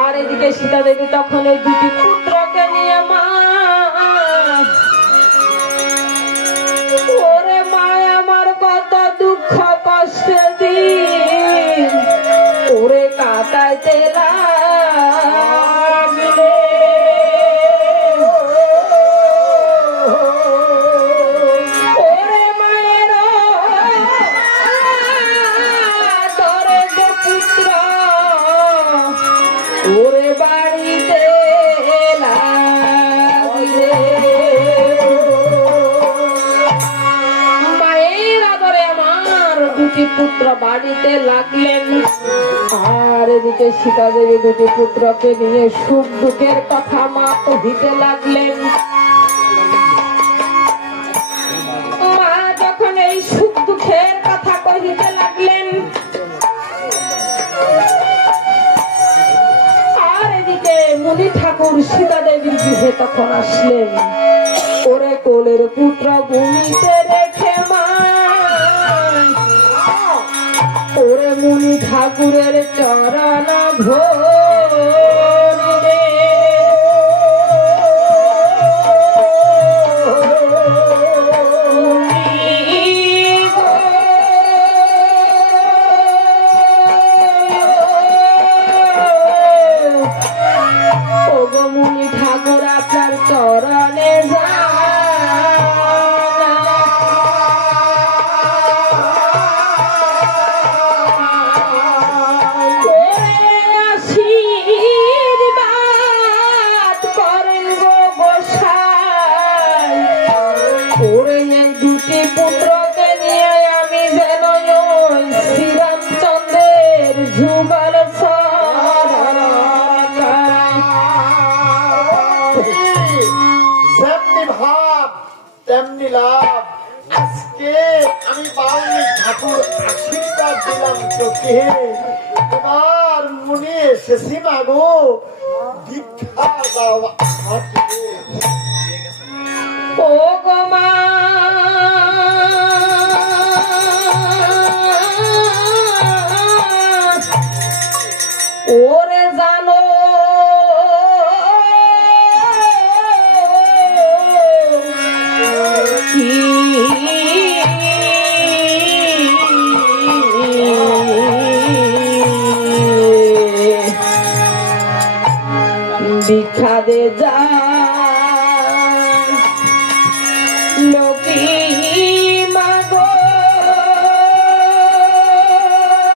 আর এদিকে সীতা দেবী তখন এই দুটি পুত্রকে নিয়ে মা, ওরে মা আমার কত দুঃখ কষ্টের দিন ওরে কাটাইতে লাগলে। ওরে মায়ের তরে যে পুত্র ওরে বাড়িতে লাগলে। মায়ের আদরে আমার দুটি পুত্র বাড়িতে লাগলেন। আর এদিকে সীতা দেবী দুটি পুত্রকে নিয়ে সুখ দুঃখের কথা মা কহিতে লাগলেন। মা যখন এই সুখ দুঃখের কথা কহিতে লাগলেন, আর এদিকে মুনি ঠাকুর সীতা দেবীর গৃহে তখন আসলেন। ওরে কোলের পুত্র ভূমিতে রেখে মা ওরে মুনি ঠাকুরের চরণ ধরে ও গো মুনি ঠাকুর আপনার চরণে যা দুটি পুত্রকে নিয়ে আমি যেন শ্রীরামচন্দ্রের যুগল যেমনি ভাব তেমনি লাভ। আজকে আমি বাউনি ঠাকুর আশীর্বাদ দিলাম তোকে, এবার মনে এসেছি মাগো দীক্ষা দাও আমাকে। ও গো মা ওরে জানো কি দীক্ষা দে যা